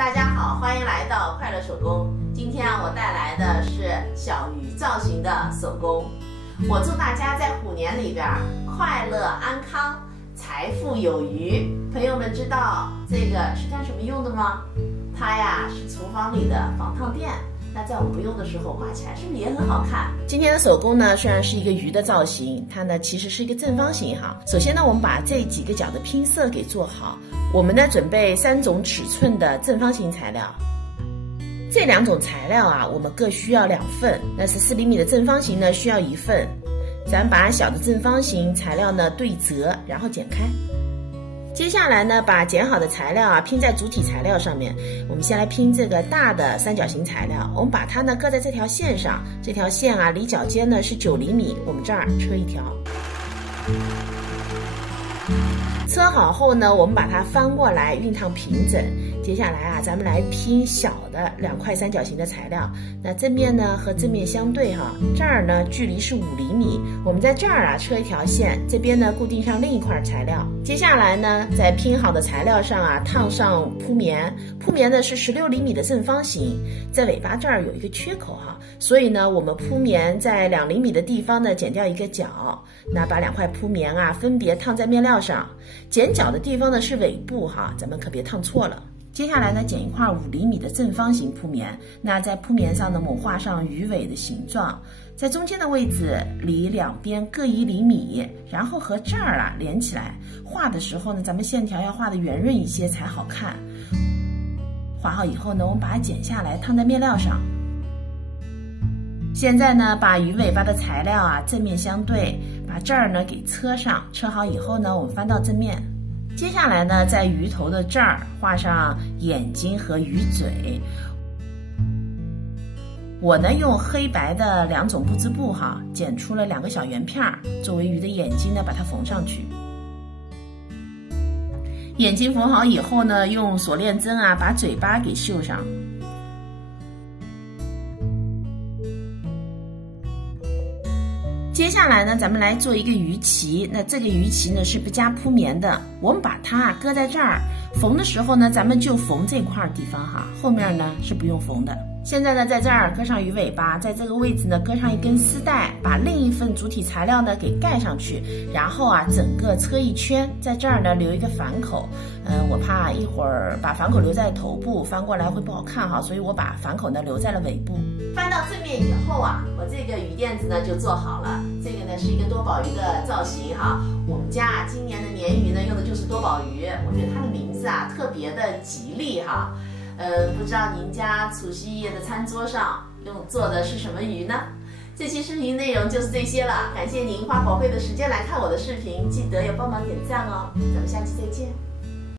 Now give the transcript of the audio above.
大家好，欢迎来到快乐手工。今天我带来的是小鱼造型的手工。我祝大家在虎年里边快乐安康，财富有余。朋友们知道这个是干什么用的吗？它呀是厨房里的防烫垫。那在我们不用的时候挂起来是不是也很好看？今天的手工呢，虽然是一个鱼的造型，它呢其实是一个正方形哈。首先呢，我们把这几个角的拼色给做好。我们呢准备3种尺寸的正方形材料。这2种材料啊，我们各需要2份。那是4厘米的正方形呢，需要1份。咱把小的正方形材料呢对折，然后剪开。接下来呢，把剪好的材料啊拼在主体材料上面。我们先来拼这个大的三角形材料，我们把它呢搁在这条线上，这条线啊离脚尖呢是9厘米，我们这儿车一条。车好后呢，我们把它翻过来熨烫平整。接下来啊，咱们来拼小的2块三角形的材料。那正面呢和正面相对哈，这儿呢距离是5厘米。我们在这儿啊车一条线，这边呢固定上另一块材料。接下来呢，在拼好的材料上啊烫上铺棉。铺棉呢是16厘米的正方形，在尾巴这儿有一个缺口哈，所以呢我们铺棉在2厘米的地方呢剪掉一个角。那把2块铺棉啊分别烫在面料上。剪角的地方呢是尾部哈，咱们可别烫错了。接下来呢，剪一块5厘米的正方形铺棉。那在铺棉上呢，我们画上鱼尾的形状，在中间的位置离两边各1厘米，然后和这儿啊连起来。画的时候呢，咱们线条要画得圆润一些才好看。画好以后呢，我们把它剪下来烫在面料上。现在呢，把鱼尾巴的材料啊正面相对，把这儿呢给车上。车好以后呢，我们翻到正面。接下来呢，在鱼头的这儿画上眼睛和鱼嘴。我呢用黑白的2种布织布哈，剪出了2个小圆片，作为鱼的眼睛呢，把它缝上去。眼睛缝好以后呢，用锁链针啊把嘴巴给绣上。接下来呢，咱们来做一个鱼鳍。那这个鱼鳍呢是不加铺棉的，我们把它搁在这儿，缝的时候呢，咱们就缝这块地方哈，后面呢是不用缝的。现在呢，在这儿搁上鱼尾巴，在这个位置呢搁上一根丝带，把另一份主体材料呢给盖上去，然后啊整个车一圈，在这儿呢留一个反口。我怕一会儿把反口留在头部，翻过来会不好看哈，所以我把反口呢留在了尾部。翻到正面以后啊，我这个鱼垫子呢就做好了。这个呢是一个多宝鱼的造型哈，我们家今年的年鱼呢用的就是多宝鱼，我觉得它的名字啊特别的吉利哈。不知道您家除夕夜的餐桌上做的是什么鱼呢？这期视频内容就是这些了，感谢您花宝贵的时间来看我的视频，记得要帮忙点赞哦。咱们下期再见。